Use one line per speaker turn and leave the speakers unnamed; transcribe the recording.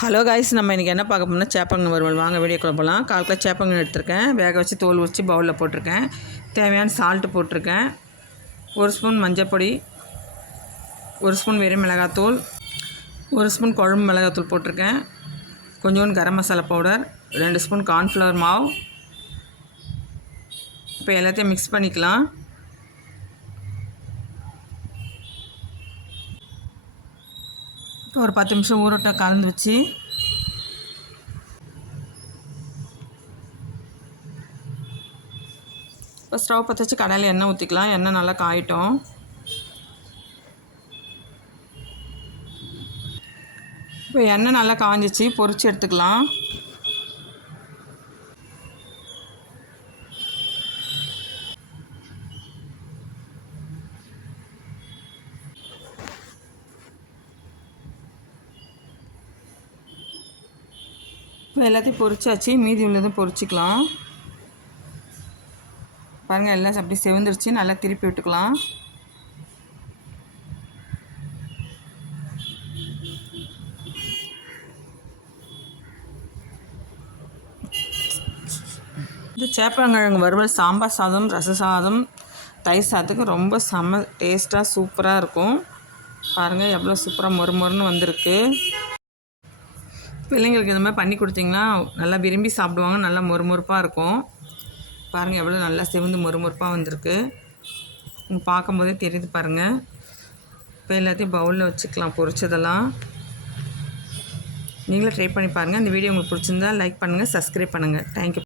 Hello guys நம்ம இன்றைக்கி என்ன பார்க்க போனால் சேப்பங்க வறுவல். வாங்க வீடியோ போகலாம் காலைல கிலோ சேப்பங்க எடுத்திருக்கேன். வேக வச்சு தோல் உரித்து பவுலில் போட்டிருக்கேன். தேவையான சால்ட்டு போட்டிருக்கேன். ஒரு ஸ்பூன் மஞ்சப்பொடி ஒரு ஸ்பூன் வெறும் மிளகாத்தூள் ஒரு ஸ்பூன் குழம்பு மிளகாத்தூள் போட்டிருக்கேன். கொஞ்சோண்டு கரம் மசாலா பவுடர் ரெண்டு ஸ்பூன் கார்ன்ஃப்ளவர் மாவு. இப்போ எல்லாத்தையும் மிக்ஸ் பண்ணிக்கலாம். ஒரு பத்து நிமிஷம் ஊறட்ட கலந்து வச்சு. இப்போ ஸ்டவ் பற்ற வச்சு எண்ணெய் ஊற்றிக்கலாம் எண்ணெய் நல்லா காயிட்டோம். இப்போ எண்ணெய் நல்லா காஞ்சிச்சு பொறிச்சு எடுத்துக்கலாம். இப்போ எல்லாத்தையும் பொறிச்சாச்சு மீதி உள்ளதும் பொரிச்சிக்கலாம். பாருங்கள் எல்லாம் அப்படி செவந்துருச்சு. நல்லா திருப்பி விட்டுக்கலாம். இது சேப்பங்கிழங்கு வறுவல் சாம்பார் சாதம் ரச சாதம் தயிர் சாதத்துக்கு ரொம்ப செம்ம டேஸ்ட்டாக சூப்பராக இருக்கும். பாருங்கள் எவ்வளோ சூப்பராக மொறு மொறுன்னு வந்திருக்கு. பிள்ளைங்களுக்கு இந்த மாதிரி பண்ணி கொடுத்தீங்கன்னா நல்லா விரும்பி சாப்பிடுவாங்க நல்லா மொறுமொறுப்பாக இருக்கும். பாருங்கள் எவ்வளோ நல்லா செவந்து மொறுமொறுப்பாக வந்திருக்கு. பார்க்கும்போதே தெரியுது பாருங்கள் இப்போ எல்லாத்தையும் பவுலில் வச்சுக்கலாம் பொரிச்சதெல்லாம். நீங்களும் ட்ரை பண்ணி பாருங்கள் இந்த வீடியோ உங்களுக்கு பிடிச்சிருந்தா லைக் பண்ணுங்கள் சப்ஸ்கிரைப் பண்ணுங்கள் தேங்க்யூ